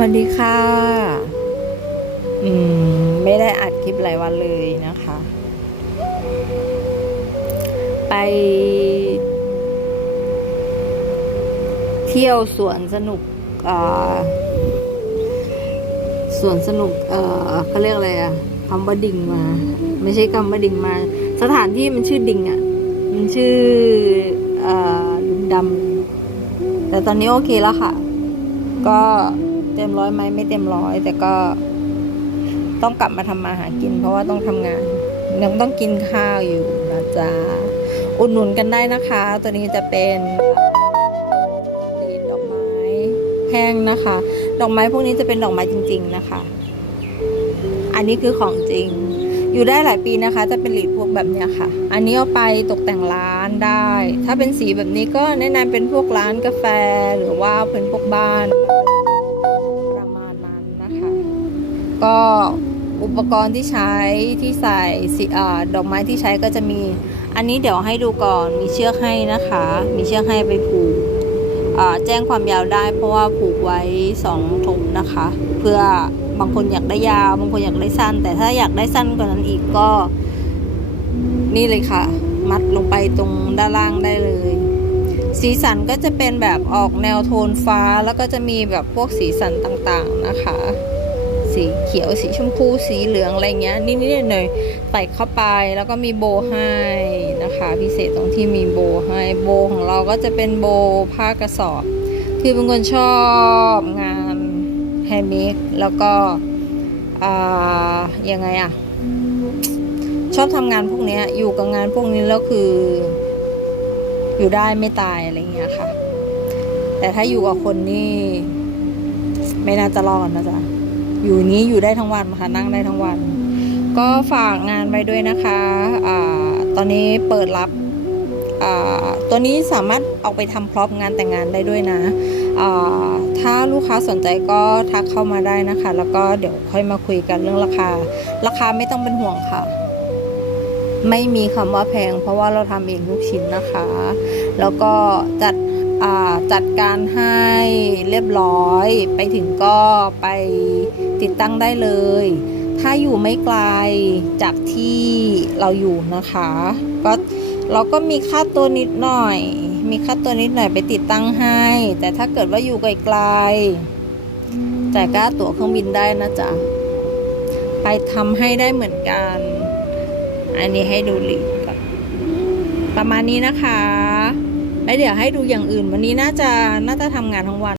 สวัสดีค่ะ อืม ไม่ได้อัดคลิปหลายวันเลยนะคะ ไป เที่ยวสวนสนุกสวนสนุก เอ่อเขาเรียกอะไรอะคำว่าดิ่งมา ไม่ใช่คำว่าดิ่งมา สถานที่มันชื่อดิ่งอะมันชื่อเอ่อลุมดำแต่ตอนนี้โอเคแล้วค่ะ ก็ เต็มร้อยไหมไม่เต็มร้อยแต่ก็ต้องกลับมาทำมาหากิน เพราะว่าต้องทำงานยังต้องกินข้าวอยู่นะจ๊ะอุดหนุนกันได้นะคะ ตัวนี้จะเป็นลีดดอกไม้แห้งนะคะ ดอกไม้พวกนี้จะเป็นดอกไม้จริง ๆนะคะ อันนี้คือของจริง อยู่ได้หลายปีนะคะ จะเป็นหลีดพวกแบบนี้ค่ะ อันนี้เอาไปตกแต่งร้านได้ ถ้าเป็นสีแบบนี้ก็แนะนำเป็นพวกร้านกาแฟหรือว่าเป็นพวกบ้าน ก็อุปกรณ์ที่ใช้ที่ใส่ดอกไม้ที่ใช้ก็จะมี อันนี้เดี๋ยวให้ดูก่อนมีเชือกให้นะคะ มีเชือกให้ไปผูกแจ้งความยาวได้ เพราะว่าผูกไว้สองทบนะคะ เพื่อบางคนอยากได้ยาวบางคนอยากได้สั้น แต่ถ้าอยากได้สั้นกว่านั้นอีกก็ นี่เลยค่ะ มัดลงไปตรงด้านล่างได้เลย สีสันก็จะเป็นแบบออกแนวโทนฟ้าแล้วก็จะมีแบบพวกสีสันต่างๆนะคะ สีเขียวสีชมพูสีเหลืองอะไรเงี้ยนิดๆหน่อยๆใส่เข้าไปแล้วก็มีโบให้นะคะ พิเศษตรงที่มีโบให้โบของเราก็จะเป็นโบผ้ากระสอบ คือเป็นคนชอบงานแฮนด์เมดแล้วก็อ่ายังไงอะชอบทำงานพวกนี้อยู่กับงานพวกนี้แล้วคือ อยู่ได้ไม่ตายอะไรเงี้ยค่ะ แต่ถ้าอยู่กับคนนี่ไม่น่าจะรอดนะจ๊ะ อยู่นี้อยู่ได้ทั้งวันค่ะนั่งได้ทั้งวัน ก็ฝากงานไว้ด้วยนะคะอ่าตอนนี้เปิดรับอ่าตัวนี้สามารถออกไปทำพร็อพงานแต่งงานได้ด้วยนะอ่าถ้าลูกค้าสนใจก็ทักเข้ามาได้นะคะ แล้วก็เดี๋ยวค่อยมาคุยกันเรื่องราคา ราคาไม่ต้องเป็นห่วงค่ะ ไม่มีคำว่าแพง เพราะว่าเราทำเองทุกชิ้นนะคะ แล้วก็จัดจัดการให้เรียบร้อยไปถึงก็ไป ติดตั้งได้เลย ถ้าอยู่ไม่ไกลจากที่เราอยู่นะคะ ก็เราก็มีค่าตัวนิดหน่อย มีค่าตัวนิดหน่อยไปติดตั้งให้ แต่ถ้าเกิดว่าอยู่ไกลๆจ่ายค่าตั๋วเครื่องบินได้นะจ๊ะ ไปทำให้ได้เหมือนกัน อันนี้ให้ดูลิงก์ก่อนประมาณนี้นะคะ แล้วเดี๋ยวให้ดูอย่างอื่นวันนี้น่าจะน่าจะทำงานทั้งวัน